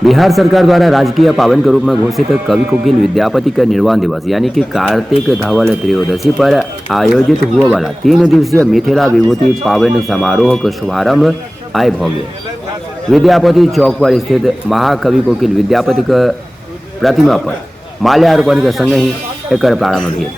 बिहार सरकार द्वारा राजकीय पावन के रूप में घोषित कवि कोकिल विद्यापति का निर्वाण दिवस यानी कि कार्तिक धवल त्रयोदशी पर आयोजित हुआ वाला 3 दिवसीय मिथिला विभूति पावन समारोह का शुभारंभ आय भोगे विद्यापति चौक पर स्थित महाकवि कोकिल विद्यापति का प्रतिमा पर माल्यार्पण के संग ही एक प्रारंभ हुए।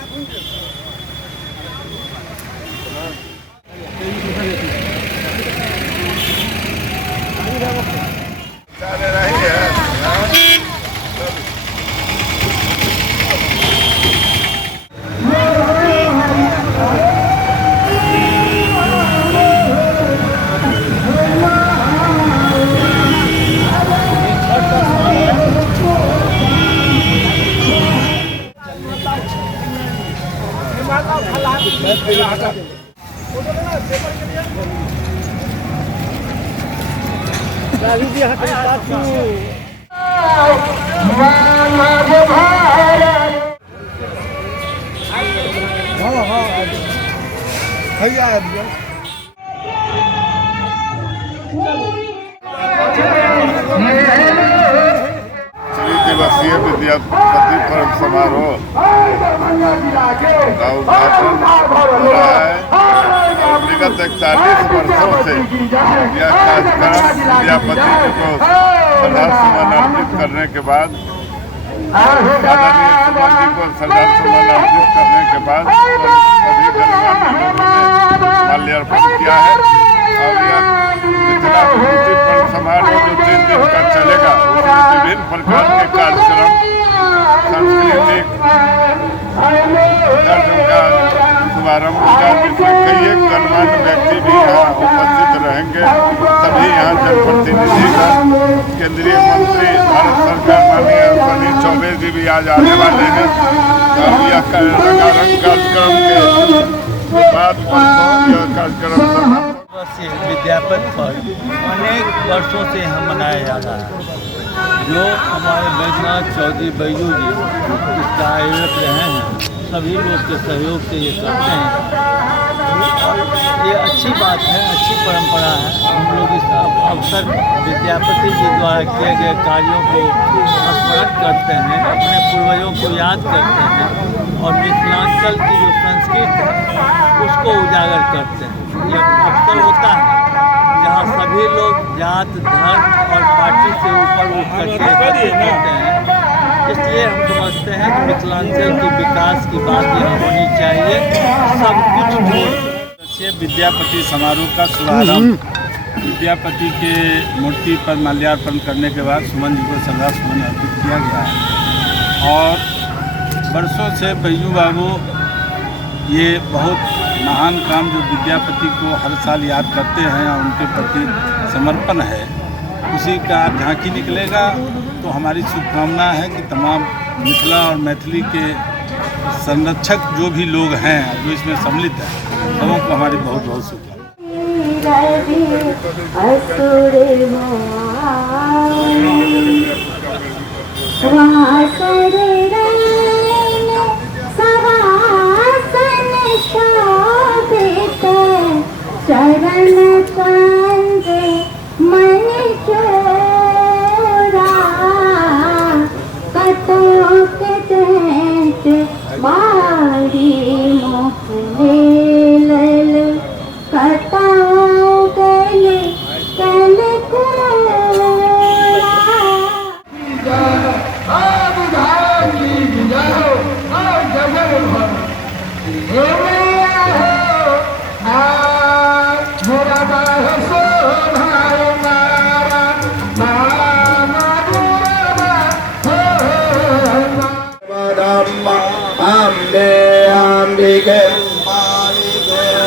दिवसीय विद्यापति पर्व समारोह का उद्घाटन हो रहा है। विगत 41 वर्षों से यह कार्यक्रम विद्यापति जी को श्रद्धासुमन अर्पित करने के बाद आदरणीय सुमन जी को श्रद्धासुमन अर्पित करने के बाद सभी गणमान्य लोगों ने माल्यार्पण किया है। और यह मिथिला विभूति पर्व समारोह जो 3 दिन का चलेगा उसमें विभिन्न प्रकार के कार्यक्रम सांस्कृतिक कार्यक्रम का शुभारंभ होगा, जिसमें कई एक गणमान्य व्यक्ति भी यहाँ उपस्थित रहेंगे। सभी यहाँ जनप्रतिनिधिगण, केंद्रीय मंत्री, भारत सरकार माननीय अश्विनी चौबे जी भी आज आने वाले हैं। और यह रंगारंग कार्यक्रम के बाद यह कार्यक्रम विद्यापति पर्व अनेक वर्षों से हम मनाया जा रहा है। जो हमारे बैजनाथ चौधरी बैजू जी इसका आयोजक रहे हैं, सभी लोग के सहयोग से ये करते हैं। ये अच्छी बात है, अच्छी परंपरा है। हम लोग इस अवसर विद्यापति जी द्वारा किए गए कार्यों को स्मरण करते हैं, अपने पूर्वजों को याद करते हैं और मिथिलांचल की जो संस्कृति है उसको उजागर करते हैं। ये अवसर होता है जहाँ सभी लोग जात, धर्म और पार्टी से ऊपर उठ करके एकत्रित होते हैं। इसलिए हम समझते हैं कि मिथिलांचल के विकास की बात यहाँ होनी चाहिए। सब कुछ छोड़ विद्यापति समारोह का शुभारंभ विद्यापति के मूर्ति पर माल्यार्पण करने के बाद सुमन जी को श्रद्धासुमन अर्पित किया गया है। और वर्षों से बैजू बाबू ये बहुत महान काम जो विद्यापति को हर साल याद करते हैं और उनके प्रति समर्पण है, उसी का झांकी निकलेगा। तो हमारी शुभकामना है कि तमाम मिथिला और मैथिली के संरक्षक जो भी लोग हैं जो इसमें सम्मिलित हैं, सबों को हमारी बहुत बहुत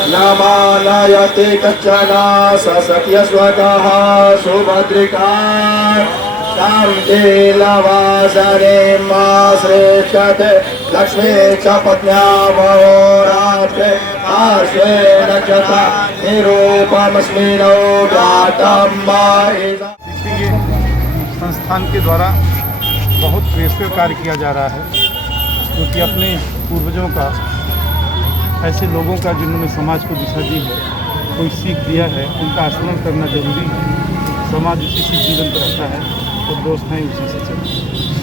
नमानयति कच्चना ससत्य स्वतः सुभद्रिका तां लीलवासने मा श्रेष्ठते लक्ष्मी च पत्न्या महोरात्रे आश्वे नक्षता निरूपमस्मिनो गातं माहिता। संस्थान के द्वारा बहुत श्रेष्ठ कार्य किया जा रहा है, क्योंकि अपने पूर्वजों का, ऐसे लोगों का जिन्होंने समाज को दिशा दी है, कोई सीख दिया है, उनका स्मरण करना जरूरी है। समाज इसी से जीवन रहता है। तो दोस्त हैं उसी से चले,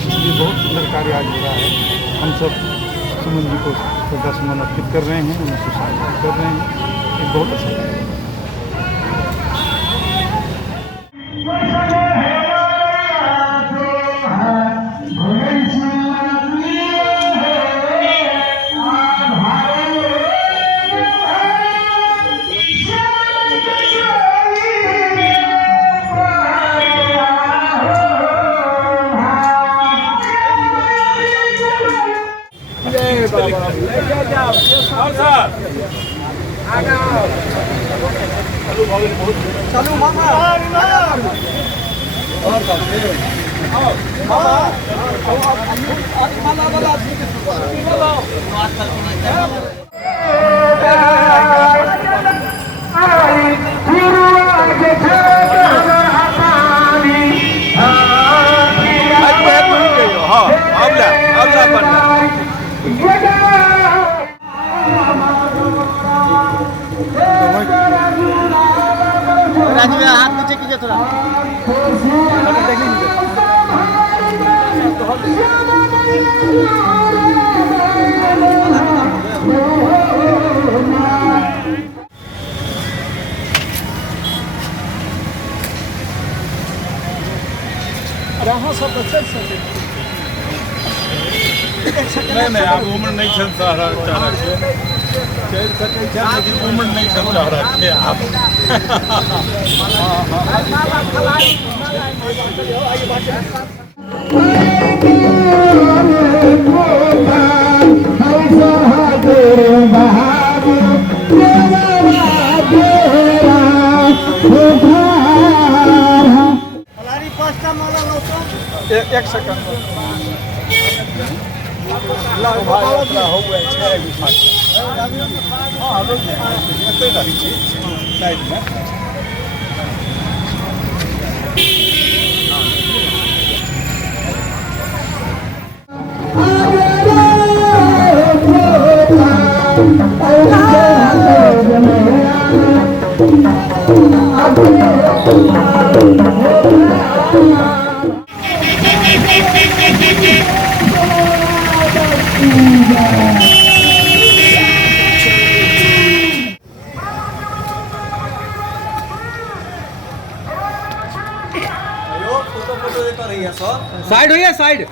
इसलिए बहुत सुंदर कार्य आज हो रहा है। हम सब सुमन जी को श्रद्धासुमन अर्पित कर रहे हैं, उन्हें सुशांत कर रहे हैं। ये बहुत अच्छा है। हाथ नीचे कीजिए थोड़ा। नहीं आप उम्र नहीं छन चाह रहा लेकिन उम्र नहीं छन चाह रहा थे आप। एक सेकंड साइड हो या साइड।